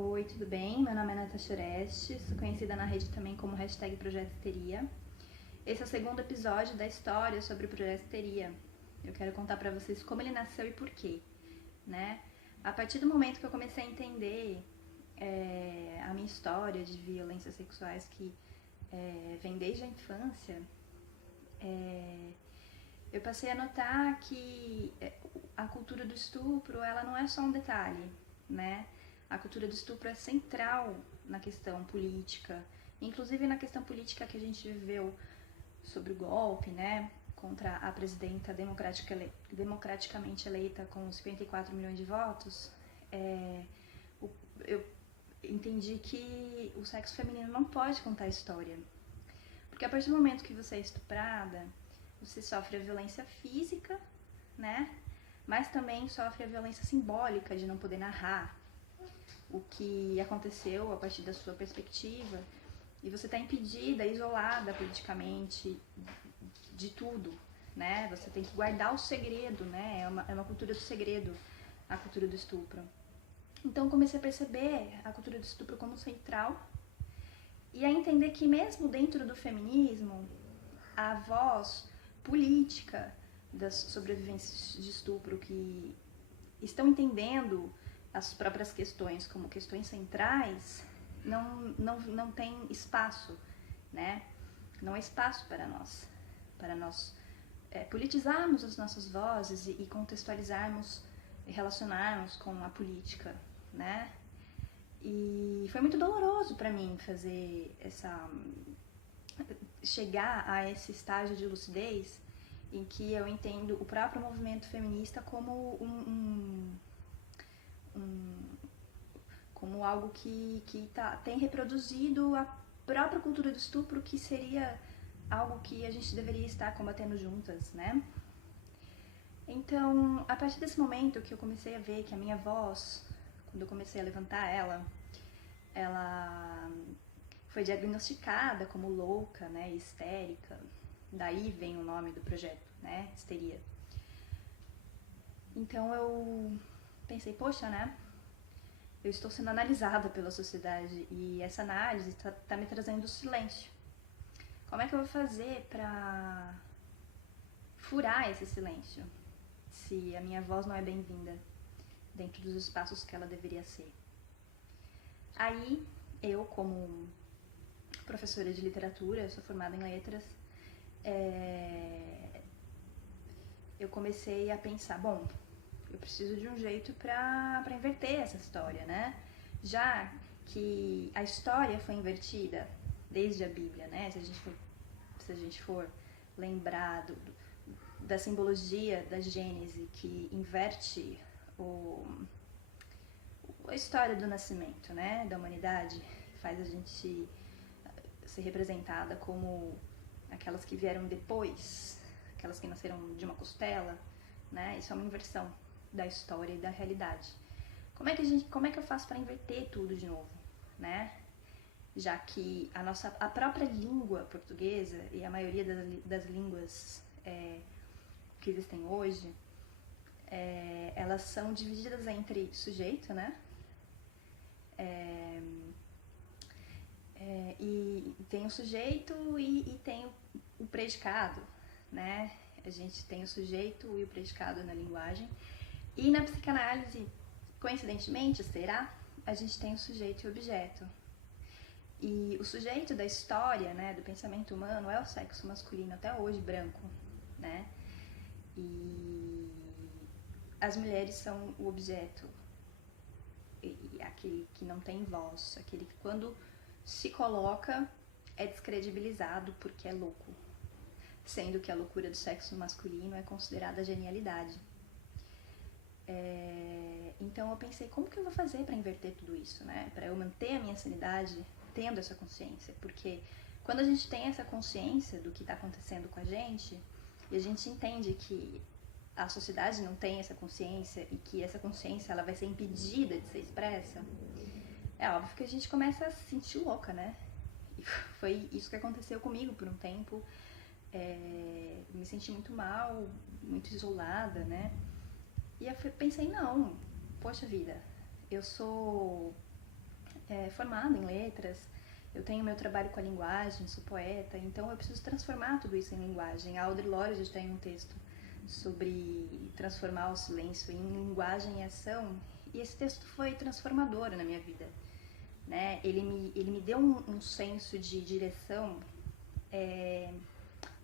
Oi, tudo bem? Meu nome é Natasha Orestes, sou conhecida na rede também como hashtag Projeto Histeria. Esse é o segundo episódio da história sobre o Projeto Histeria. Eu quero contar pra vocês como ele nasceu e por quê, né? A partir do momento que eu comecei a entender a minha história de violências sexuais que vem desde a infância, eu passei a notar que a cultura do estupro, ela não é só um detalhe, né? A cultura do estupro é central na questão política, inclusive na questão política que a gente viveu sobre o golpe, né? Contra a presidenta democraticamente eleita com 54 milhões de votos. Eu entendi que o sexo feminino não pode contar a história. Porque a partir do momento que você é estuprada, você sofre a violência física, né? Mas também sofre a violência simbólica de não poder narrar o que aconteceu a partir da sua perspectiva, e você está impedida, isolada politicamente de tudo, né? Você tem que guardar o segredo, né? É uma cultura do segredo, a cultura do estupro. Então eu comecei a perceber a cultura do estupro como central e a entender que mesmo dentro do feminismo, a voz política das sobreviventes de estupro que estão entendendo as próprias questões como questões centrais, não tem espaço, né? Não há espaço para nós politizarmos as nossas vozes e contextualizarmos e relacionarmos com a política, né? E foi muito doloroso para mim chegar a esse estágio de lucidez em que eu entendo o próprio movimento feminista como como algo que tem reproduzido a própria cultura do estupro, que seria algo que a gente deveria estar combatendo juntas, né? Então, a partir desse momento que eu comecei a ver que a minha voz, quando eu comecei a levantar ela foi diagnosticada como louca, né, histérica. Daí vem o nome do projeto, né, Histeria. Então eu pensei, poxa, né, eu estou sendo analisada pela sociedade e essa análise tá me trazendo silêncio. Como é que eu vou fazer pra furar esse silêncio, se a minha voz não é bem-vinda dentro dos espaços que ela deveria ser? Aí, eu, como professora de literatura, eu sou formada em letras, eu comecei a pensar, bom, eu preciso de um jeito para inverter essa história, né? Já que a história foi invertida desde a Bíblia, né? Se a gente for lembrar da simbologia da Gênese, que inverte a história do nascimento, né, da humanidade, faz a gente ser representada como aquelas que vieram depois, aquelas que nasceram de uma costela, né? Isso é uma inversão da história e da realidade. Como é que eu faço para inverter tudo de novo, né? Já que a própria língua portuguesa e a maioria das línguas que existem hoje, elas são divididas entre sujeito, né? E tem o sujeito e tem o predicado, né? A gente tem o sujeito e o predicado na linguagem. E na psicanálise, coincidentemente, a gente tem o sujeito e o objeto. E o sujeito da história, né, do pensamento humano, é o sexo masculino, até hoje branco, né? E as mulheres são o objeto, aquele que não tem voz, aquele que quando se coloca é descredibilizado porque é louco, sendo que a loucura do sexo masculino é considerada genialidade. Então eu pensei, como que eu vou fazer para inverter tudo isso, né? Para eu manter a minha sanidade tendo essa consciência, porque quando a gente tem essa consciência do que está acontecendo com a gente, e a gente entende que a sociedade não tem essa consciência e que essa consciência ela vai ser impedida de ser expressa, é óbvio que a gente começa a se sentir louca, né? E foi isso que aconteceu comigo por um tempo. Me senti muito mal, muito isolada, né? E eu pensei, não, poxa vida, eu sou formada em letras, eu tenho meu trabalho com a linguagem, sou poeta, então eu preciso transformar tudo isso em linguagem. A Audre Lorde tem um texto sobre transformar o silêncio em linguagem e ação, e esse texto foi transformador na minha vida, né? Ele me deu um senso de direção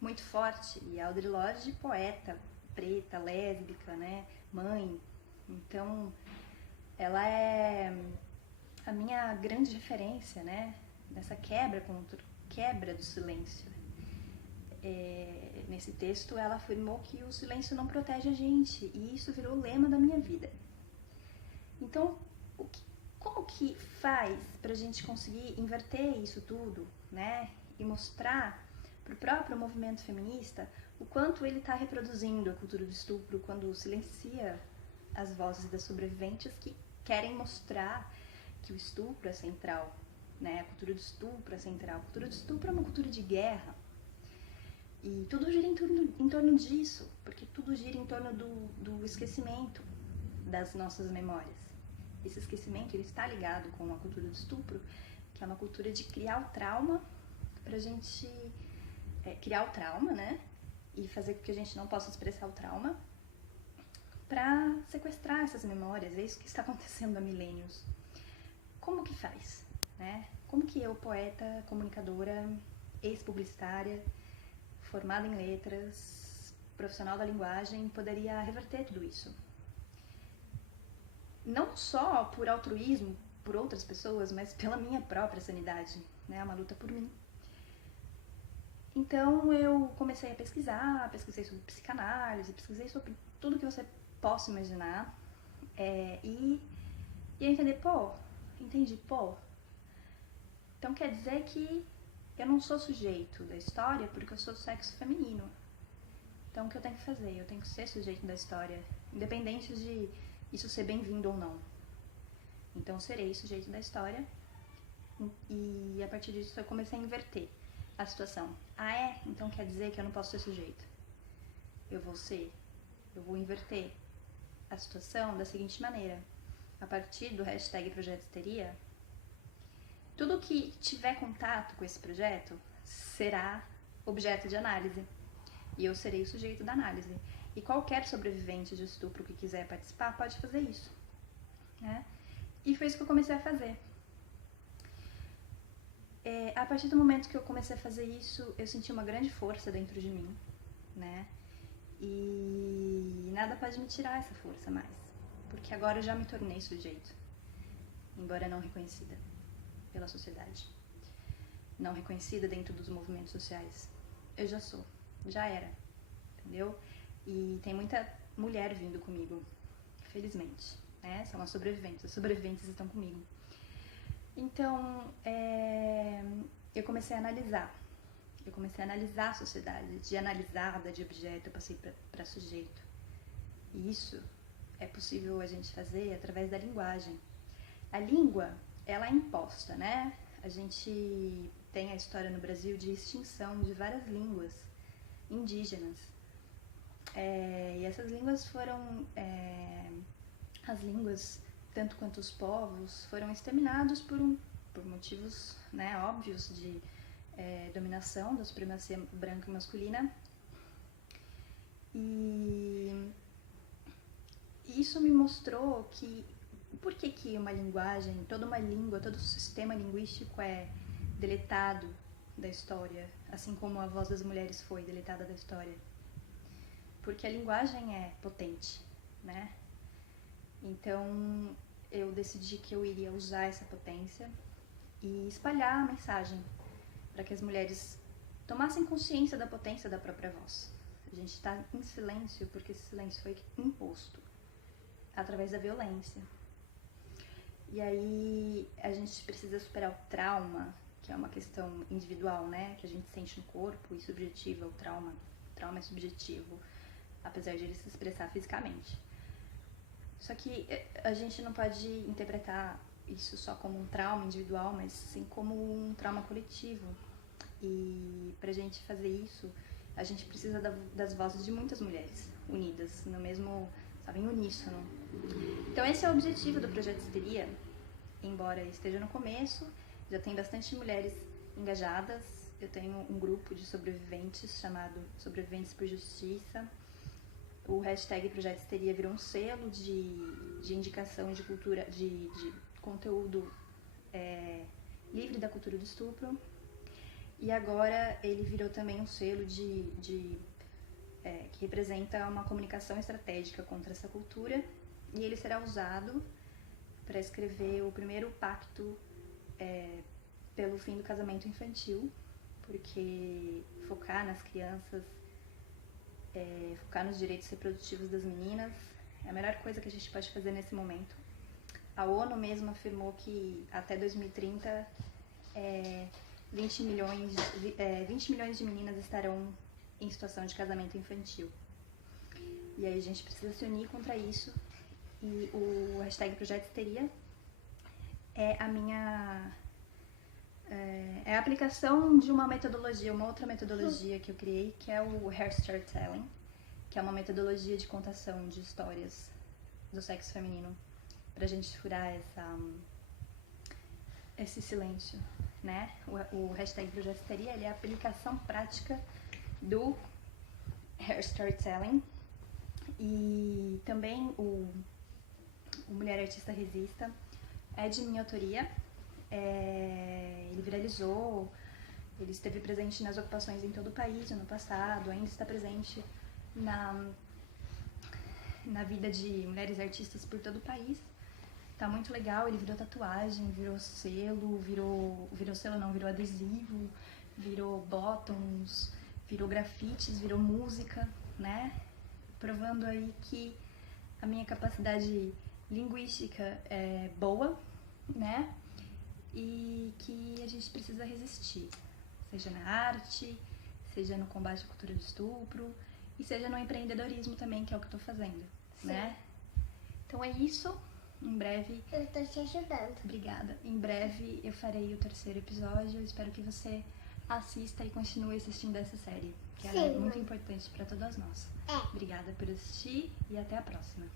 muito forte. E a Audre Lorde, poeta, preta, lésbica, né? Mãe, então ela é a minha grande referência, né? Nessa quebra do silêncio. Nesse texto ela afirmou que o silêncio não protege a gente, e isso virou o lema da minha vida. Então, como que faz pra gente conseguir inverter isso tudo, né? E mostrar pro próprio movimento feminista o quanto ele está reproduzindo a cultura do estupro quando silencia as vozes das sobreviventes que querem mostrar que o estupro é central, né? A cultura do estupro é central. A cultura do estupro é uma cultura de guerra. E tudo gira em torno disso, porque tudo gira em torno do esquecimento das nossas memórias. Esse esquecimento, ele está ligado com a cultura do estupro, que é uma cultura de criar o trauma pra gente criar o trauma, né? E fazer com que a gente não possa expressar o trauma pra sequestrar essas memórias. É isso que está acontecendo há milênios. Como que faz, né? Como que eu, poeta, comunicadora, ex-publicitária, formada em letras, profissional da linguagem, poderia reverter tudo isso? Não só por altruísmo, por outras pessoas, mas pela minha própria sanidade, né? É uma luta por mim. Então eu comecei a pesquisei sobre psicanálise, pesquisei sobre tudo que você possa imaginar, e entender, então quer dizer que eu não sou sujeito da história porque eu sou do sexo feminino. Então o que eu tenho que fazer? Eu tenho que ser sujeito da história, independente de isso ser bem-vindo ou não. Então eu serei sujeito da história, e a partir disso eu comecei a inverter a situação. Então quer dizer que eu não posso ser sujeito. Eu vou inverter a situação da seguinte maneira. A partir do hashtag Projeto Histeria, tudo que tiver contato com esse projeto será objeto de análise. E eu serei o sujeito da análise. E qualquer sobrevivente de estupro que quiser participar pode fazer isso, né? E foi isso que eu comecei a fazer. A partir do momento que eu comecei a fazer isso, eu senti uma grande força dentro de mim, né? E nada pode me tirar essa força mais, porque agora eu já me tornei sujeito, embora não reconhecida pela sociedade, não reconhecida dentro dos movimentos sociais. Eu já sou, já era, entendeu? E tem muita mulher vindo comigo, felizmente, né? São as sobreviventes estão comigo. Então, eu comecei a analisar a sociedade, de analisada, de objeto, eu passei para sujeito. E isso é possível a gente fazer através da linguagem. A língua, ela é imposta, né? A gente tem a história no Brasil de extinção de várias línguas indígenas. E essas línguas foram, as línguas, tanto quanto os povos, foram exterminados por motivos, né, óbvios de dominação, da supremacia branca e masculina. E isso me mostrou que por que uma linguagem, toda uma língua, todo o sistema linguístico é deletado da história, assim como a voz das mulheres foi deletada da história. Porque a linguagem é potente, né? Então eu decidi que eu iria usar essa potência e espalhar a mensagem para que as mulheres tomassem consciência da potência da própria voz. A gente está em silêncio porque esse silêncio foi imposto através da violência. E aí a gente precisa superar o trauma, que é uma questão individual, né? Que a gente sente no corpo, e subjetiva o trauma. O trauma é subjetivo, apesar de ele se expressar fisicamente. Só que a gente não pode interpretar isso só como um trauma individual, mas sim como um trauma coletivo. E pra gente fazer isso, a gente precisa das vozes de muitas mulheres unidas, no mesmo, sabe, em uníssono. Então esse é o objetivo do Projeto Histeria. embora esteja no começo, já tem bastante mulheres engajadas. Eu tenho um grupo de sobreviventes chamado Sobreviventes por Justiça. O hashtag Projeto Histeria virou um selo de indicação de cultura, de conteúdo livre da cultura do estupro. E agora ele virou também um selo que representa uma comunicação estratégica contra essa cultura. E ele será usado para escrever o primeiro pacto pelo fim do casamento infantil, porque focar nas crianças, focar nos direitos reprodutivos das meninas é a melhor coisa que a gente pode fazer nesse momento. A ONU mesmo afirmou que até 2030 20 milhões de meninas estarão em situação de casamento infantil. E aí a gente precisa se unir contra isso. E o hashtag Projeto Histeria é a aplicação de uma outra metodologia que eu criei, que é o Hair Storytelling, que é uma metodologia de contação de histórias do sexo feminino, pra gente furar esse silêncio, né? O hashtag Projeto Histeria, ele é a aplicação prática do Hair Storytelling. E também o Mulher Artista Resista é de minha autoria. Ele viralizou, ele esteve presente nas ocupações em todo o país ano passado, ainda está presente na vida de mulheres artistas por todo o país. Tá muito legal, ele virou tatuagem, virou selo, virou adesivo, virou bottoms, virou grafites, virou música, né? Provando aí que a minha capacidade linguística é boa, né? E que a gente precisa resistir, seja na arte, seja no combate à cultura do estupro e seja no empreendedorismo também, que é o que eu tô fazendo, né? Então é isso. Em breve... Eu tô te ajudando. Obrigada. Em breve eu farei o 3º episódio. Eu espero que você assista e continue assistindo essa série, que ela é muito importante para todas nós. Obrigada por assistir e até a próxima.